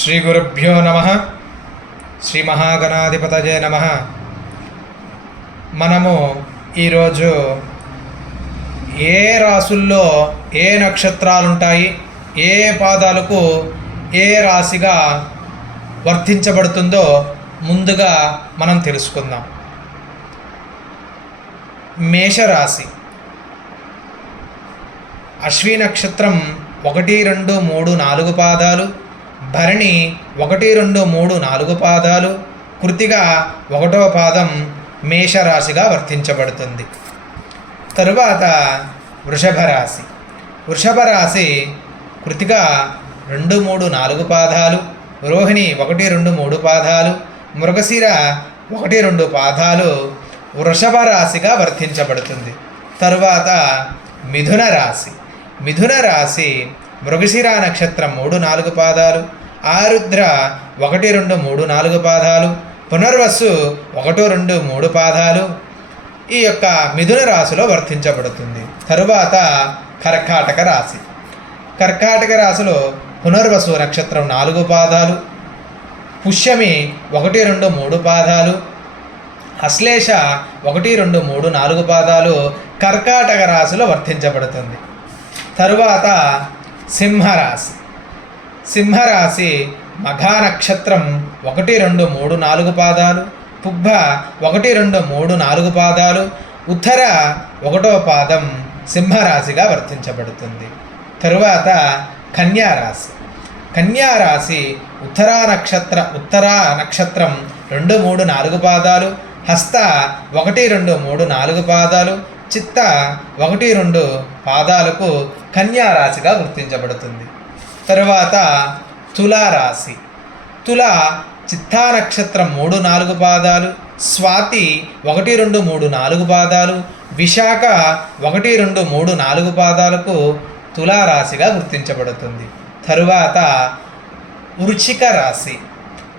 శ్రీ గురుభ్యో నమ శ్రీ మహాగణాధిపతజే నమ మనము ఈరోజు ఏ రాసుల్లో ఏ నక్షత్రాలు ఉంటాయి ఏ పాదాలకు ఏ రాశిగా వర్తించబడుతుందో ముందుగా మనం తెలుసుకుందాం. మేషరాశి. అశ్వి నక్షత్రం ఒకటి రెండు మూడు నాలుగు పాదాలు. భరణి ఒకటి రెండు మూడు నాలుగు పాదాలు కృతిగా ఒకటో పాదం మేషరాశిగా వర్తించబడుతుంది. తరువాత వృషభ రాశి వృషభ రాశి కృతిగా రెండు మూడు నాలుగు పాదాలు రోహిణి ఒకటి రెండు మూడు పాదాలు మృగశిర ఒకటి రెండు పాదాలు వృషభ రాశిగా వర్తించబడుతుంది. తరువాత మిథున రాశి మిథున రాశి మృగశిర నక్షత్రం మూడు నాలుగు పాదాలు ఆరుద్ర ఒకటి రెండు మూడు నాలుగు పాదాలు పునర్వసు ఒకటి రెండు మూడు పాదాలు. ఈ యొక్క మిథున రాశిలో వర్తించబడుతుంది. తరువాత కర్కాటక రాశి. కర్కాటక రాశిలో పునర్వసు నక్షత్రం నాలుగు పాదాలు పుష్యమి ఒకటి రెండు మూడు పాదాలు అశ్లేష ఒకటి రెండు మూడు నాలుగు పాదాలు కర్కాటక రాశిలో వర్తించబడుతుంది. తరువాత సింహరాశి. సింహరాశి మఘా నక్షత్రం ఒకటి రెండు మూడు నాలుగు పాదాలు పుబ్బ ఒకటి రెండు మూడు నాలుగు పాదాలు ఉత్తర ఒకటో పాదం సింహరాశిగా వర్తించబడుతుంది. తరువాత కన్యారాశి. కన్యారాశి ఉత్తరా నక్షత్ర ఉత్తరా నక్షత్రం రెండు మూడు నాలుగు పాదాలు హస్త ఒకటి రెండు మూడు నాలుగు పాదాలు చిత్త ఒకటి రెండు పాదాలకు కన్యారాశిగా గుర్తించబడుతుంది. తరువాత తులారాశి తుల చిత్తా నక్షత్రం మూడు నాలుగు పాదాలు స్వాతి ఒకటి రెండు మూడు నాలుగు పాదాలు విశాఖ ఒకటి రెండు మూడు నాలుగు పాదాలకు తులారాశిగా గుర్తించబడుతుంది. తరువాత వృచిక రాశి.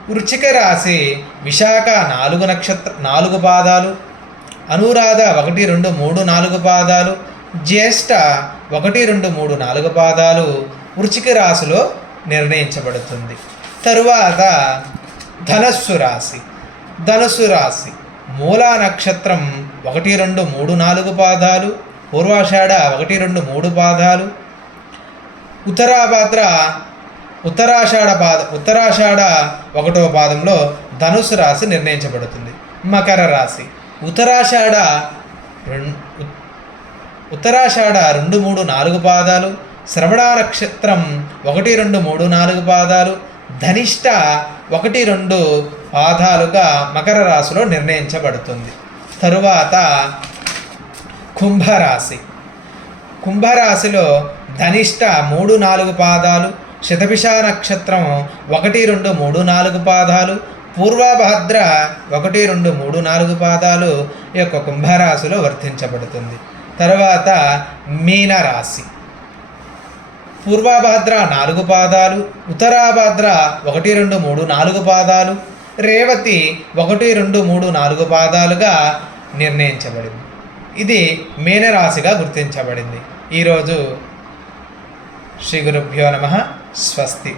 వృచిక రాశి విశాఖ నాలుగు నక్షత్ర నాలుగు పాదాలు అనురాధ ఒకటి రెండు మూడు నాలుగు పాదాలు జ్యేష్ఠ ఒకటి రెండు మూడు నాలుగు పాదాలు వృచిక రాశిలో నిర్ణయించబడుతుంది. తరువాత ధనస్సు రాశి. ధనస్సు రాశి. మూలా నక్షత్రం ఒకటి రెండు మూడు నాలుగు పాదాలు పూర్వాషాఢ ఒకటి రెండు మూడు పాదాలు ఉత్తరాభాద్ర ఉత్తరాషాఢ పాద ఉత్తరాషాఢ ఒకటవ పాదంలో ధనుసు రాశి నిర్ణయించబడుతుంది. మకర రాశి. ఉత్తరాషాఢ రెండు ఉత్తరాషాఢ రెండు మూడు నాలుగు పాదాలు శ్రవణ నక్షత్రం ఒకటి రెండు మూడు నాలుగు పాదాలు ధనిష్ట ఒకటి రెండు పాదాలుగా మకర రాశిలో నిర్ణయించబడుతుంది. తరువాత కుంభరాశి. కుంభరాశిలో ధనిష్ట మూడు నాలుగు పాదాలు శతభిష నక్షత్రం ఒకటి రెండు మూడు నాలుగు పాదాలు పూర్వభద్ర ఒకటి రెండు మూడు నాలుగు పాదాలు ఈ యొక్క కుంభరాశిలో వర్తించబడుతుంది. తర్వాత మీనరాశి. పూర్వభద్ర నాలుగు పాదాలు ఉత్తరాభద్ర ఒకటి రెండు మూడు నాలుగు పాదాలు రేవతి ఒకటి రెండు మూడు నాలుగు పాదాలుగా నిర్ణయించబడింది. ఇది మీనరాశిగా గుర్తించబడింది. ఈరోజు శ్రీ గురుభ్యో నమ. స్వస్తి.